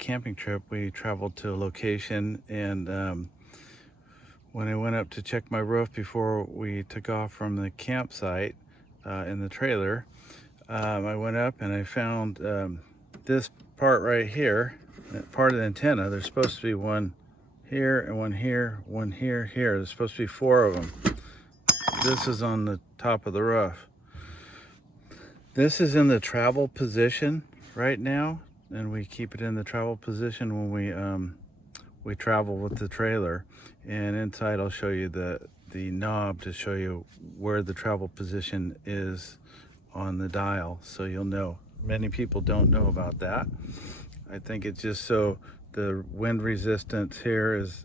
camping trip, we traveled to a location, and when I went up to check my roof before we took off from the campsite in the trailer, I went up and I found this part right here, part of the antenna. There's supposed to be one here and one here, one here. There's supposed to be 4 of them. This is on the top of the roof. This is in the travel position right now, and we keep it in the travel position when we travel with the trailer. And inside I'll show you the knob to show you where the travel position is on the dial, so you'll know. Many people don't know about that. I think it's just so the wind resistance here is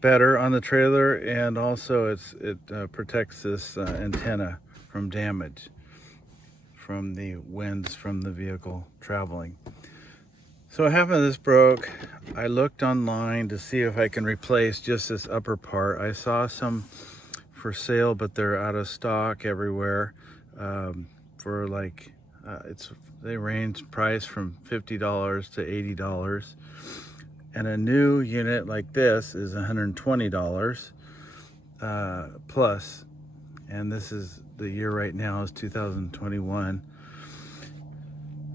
better on the trailer, and also it protects this antenna from damage from the winds from the vehicle traveling. So what happened, this broke. I looked online to see if I can replace just this upper part. I saw some for sale, but they're out of stock everywhere. For like, they range price from $50 to $80. And a new unit like this is $120 plus. And this is the year right now is 2021.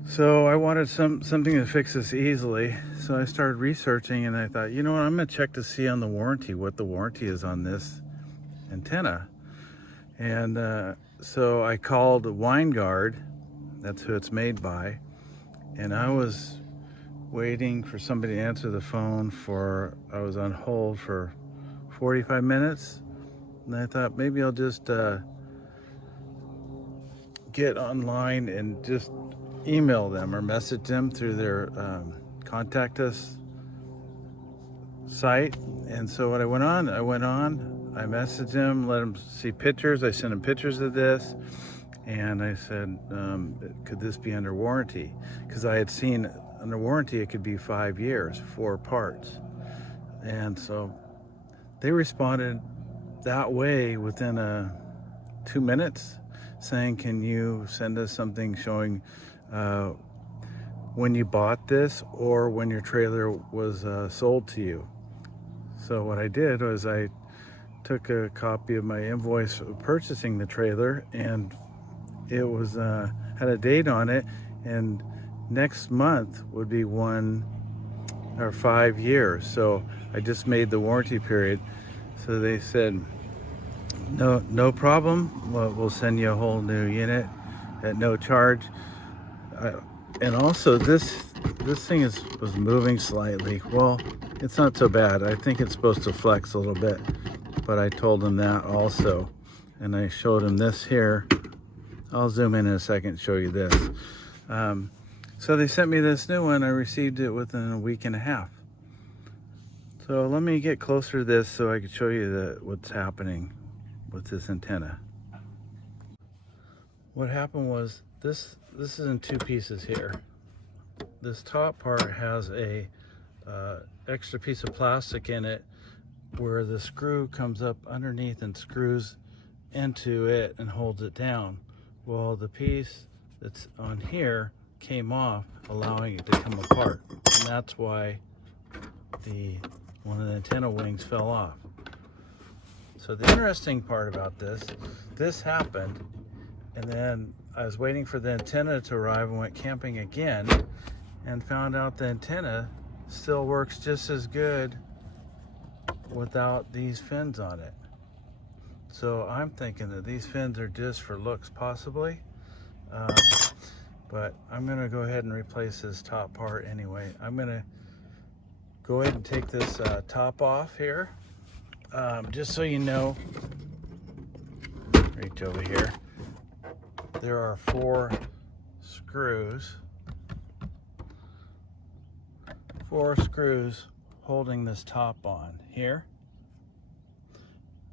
So I wanted something to fix this easily. So I started researching, and I thought, you know what, I'm gonna check to see on the warranty what the warranty is on this antenna. And so I called Winegard, that's who it's made by, and I was waiting for somebody to answer the phone I was on hold for 45 minutes. And I thought maybe I'll just get online and just email them or message them through their contact us site. And so what I went on, I messaged them, let them see pictures. I sent them pictures of this, and I said, could this be under warranty? Because I had seen under warranty it could be 5 years, 4 parts. And so they responded that way within 2 minutes, saying, can you send us something showing when you bought this or when your trailer was sold to you. So what I did was I took a copy of my invoice of purchasing the trailer, and it was had a date on it, and next month would be 1 or 5 years. So I just made the warranty period. So they said, no problem, we'll send you a whole new unit at no charge. And also this thing was moving slightly. Well, it's not so bad. I think it's supposed to flex a little bit, but I told them that also. And I showed them this here. I'll zoom in a second and show you this. So they sent me this new one. I received it within a week and a half. So let me get closer to this so I can show you what's happening with this antenna. What happened was this is in 2 pieces here. This top part has a extra piece of plastic in it where the screw comes up underneath and screws into it and holds it down. Well, the piece that's on here came off, allowing it to come apart, and that's why one of the antenna wings fell off. So the interesting part about this happened, and then I was waiting for the antenna to arrive and went camping again, and found out the antenna still works just as good without these fins on it. So I'm thinking that these fins are just for looks, possibly. But I'm gonna go ahead and replace this top part anyway. I'm gonna go ahead and take this top off here. Just so you know, reach over here. There are 4 screws. 4 screws holding this top on here.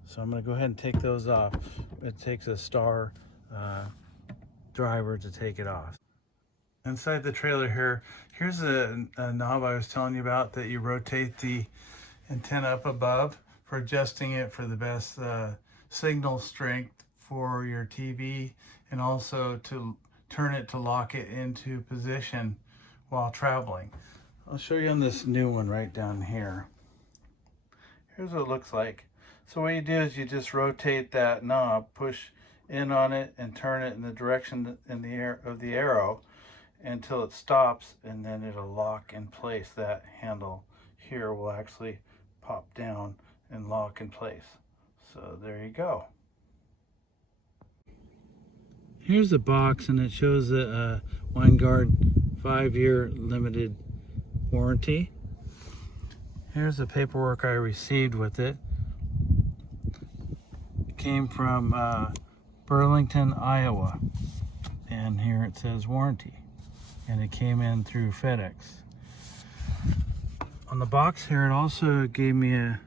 So I'm going to go ahead and take those off. It takes a star driver to take it off. Inside the trailer here, here's a knob I was telling you about that you rotate the antenna up above for adjusting it for the best signal strength for your TV, and also to turn it to lock it into position while traveling. I'll show you on this new one right down here. Here's what it looks like. So what you do is you just rotate that knob, push in on it, and turn it in the direction in the air of the arrow until it stops, and then it'll lock in place. That handle here will actually pop down and lock in place. So there you go. Here's the box, and it shows a Winegard 5-year limited warranty. Here's the paperwork I received with it. It came from Burlington, Iowa, and here it says warranty, and it came in through FedEx. On the box here, it also gave me a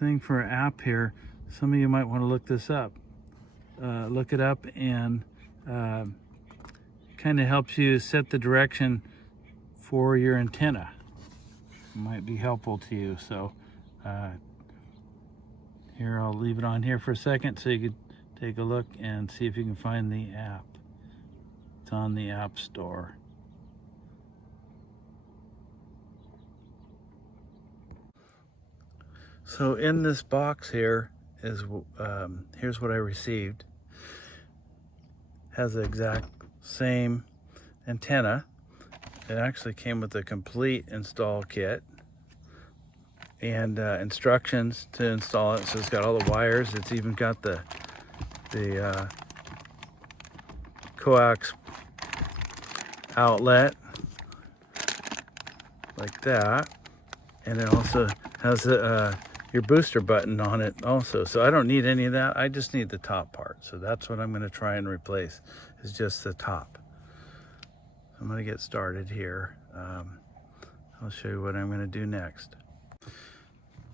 thing for an app here. Some of you might want to look this up. Look it up, and kind of helps you set the direction for your antenna. It might be helpful to you. So here, I'll leave it on here for a second so you can take a look and see if you can find the app. It's on the App Store. So in this box here is here's what I received. Has the exact same antenna. It actually came with a complete install kit and instructions to install it. So it's got all the wires. It's even got the coax outlet like that, and it also has your booster button on it also. So I don't need any of that. I just need the top part. So that's what I'm going to try and replace, is just the top. I'm going to get started here. I'll show you what I'm going to do next.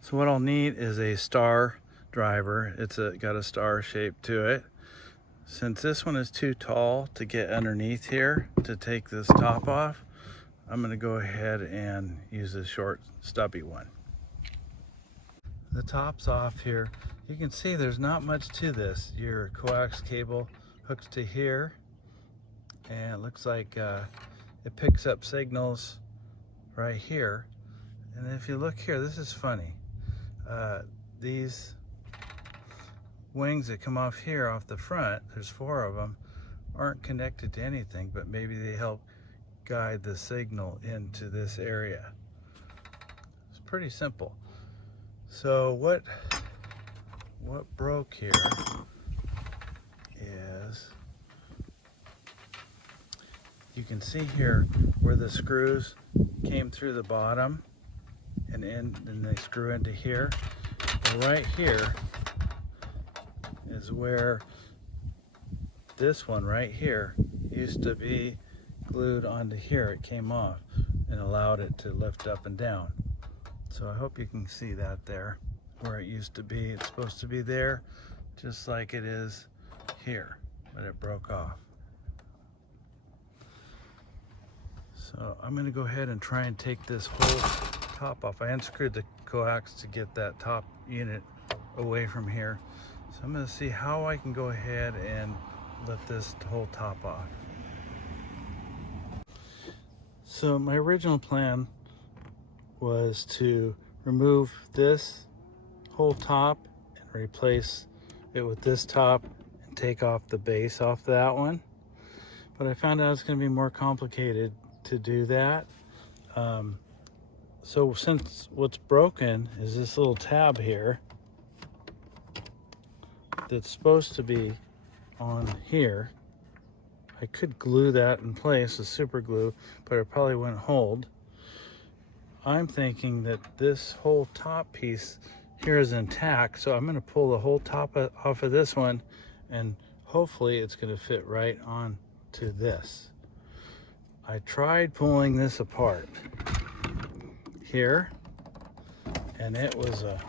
So what I'll need is a star driver. It's got a star shape to it. Since this one is too tall to get underneath here to take this top off, I'm going to go ahead and use a short stubby one. The top's off here. You can see there's not much to this. Your coax cable hooks to here, and it looks like it picks up signals right here. And if you look here, this is funny. These wings that come off here off the front, there's 4 of them, aren't connected to anything, but maybe they help guide the signal into this area. It's pretty simple. So what broke here is, you can see here where the screws came through the bottom and they screw into here. And right here is where this one right here used to be glued onto here. It came off and allowed it to lift up and down. So I hope you can see that there, where it used to be. It's supposed to be there, just like it is here, but it broke off. So I'm going to go ahead and try and take this whole top off. I unscrewed the coax to get that top unit away from here. So I'm going to see how I can go ahead and lift this whole top off. So my original plan was to remove this whole top and replace it with this top and take off the base off that one. But I found out it's going to be more complicated to do that. So since what's broken is this little tab here that's supposed to be on here, I could glue that in place with super glue, but it probably wouldn't hold. I'm thinking that this whole top piece here is intact, so I'm going to pull the whole top off of this one, and hopefully it's going to fit right on to this. I tried pulling this apart here, and it was a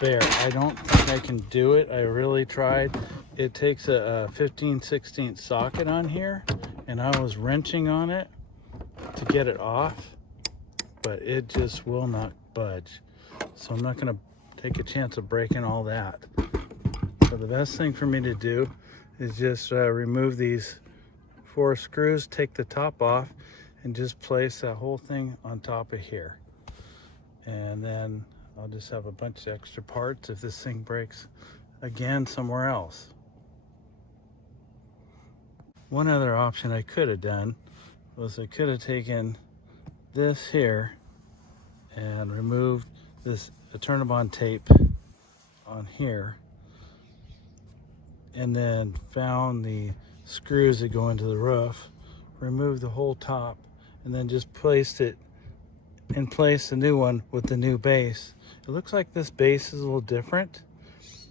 bear. I don't think I can do it. I really tried. It takes a 15/16 socket on here, and I was wrenching on it to get it off, but it just will not budge. So I'm not going to take a chance of breaking all that. So the best thing for me to do is just remove these 4 screws, take the top off, and just place that whole thing on top of here. And then I'll just have a bunch of extra parts if this thing breaks again somewhere else. One other option I could have done was I could have taken this here and removed this turn-on tape on here, and then found the screws that go into the roof, removed the whole top, and then just placed it in place, the new one with the new base. It looks like this base is a little different.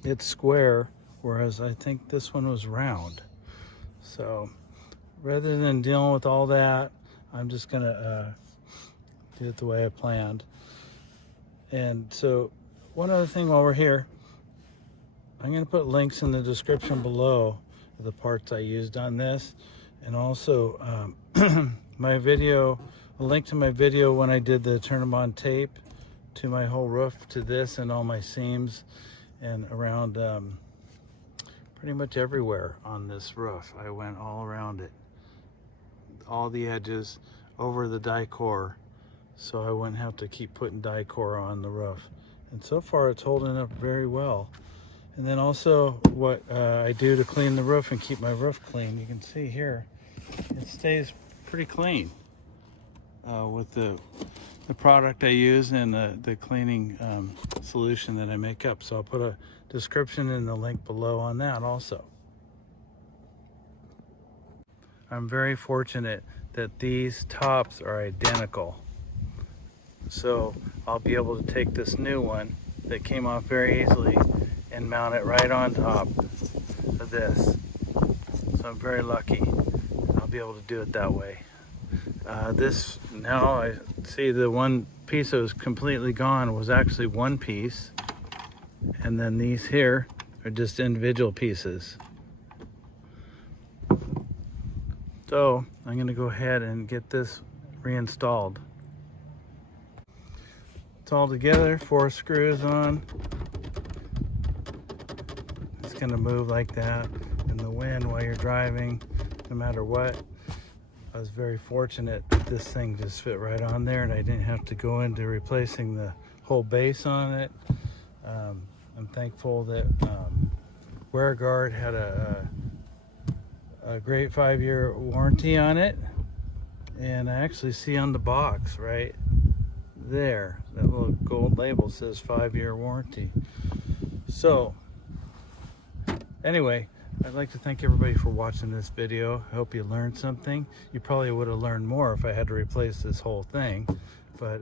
It's square, whereas I think this one was round. So rather than dealing with all that, I'm just gonna do it the way I planned. And so one other thing while we're here, I'm gonna put links in the description below of the parts I used on this, and also my video, a link to my video when I did the turn-on tape to my whole roof, to this and all my seams and around pretty much everywhere on this roof. I went all around it, all the edges, over the die-core, so I wouldn't have to keep putting die-core on the roof. And so far it's holding up very well. And then also what I do to clean the roof and keep my roof clean, you can see here, it stays pretty clean with the product I use and the cleaning solution that I make up. So I'll put a description in the link below on that also. I'm very fortunate that these tops are identical. So I'll be able to take this new one that came off very easily and mount it right on top of this. So I'm very lucky. I'll be able to do it that way. This, now I see the one piece that was completely gone was actually one piece, and then these here are just individual pieces. So I'm going to go ahead and get this reinstalled. It's all together, 4 screws on. It's going to move like that in the wind while you're driving, no matter what. I was very fortunate that this thing just fit right on there and I didn't have to go into replacing the whole base on it. I'm thankful that Winegard had a great 5-year warranty on it. And I actually see on the box right there, that little gold label says 5-year warranty. So anyway, I'd like to thank everybody for watching this video. I hope you learned something. You probably would have learned more if I had to replace this whole thing, but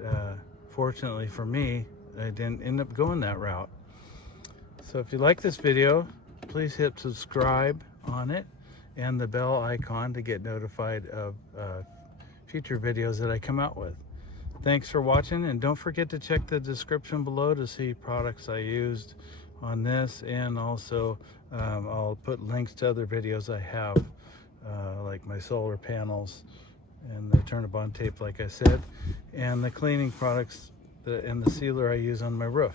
fortunately for me, I didn't end up going that route. So if you like this video, please hit subscribe on it and the bell icon to get notified of future videos that I come out with. Thanks for watching, and don't forget to check the description below to see products I used on this, and also I'll put links to other videos I have, like my solar panels and the turn-on tape, like I said, and the cleaning products and the sealer I use on my roof.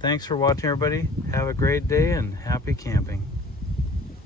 Thanks for watching, everybody. Have a great day and happy camping.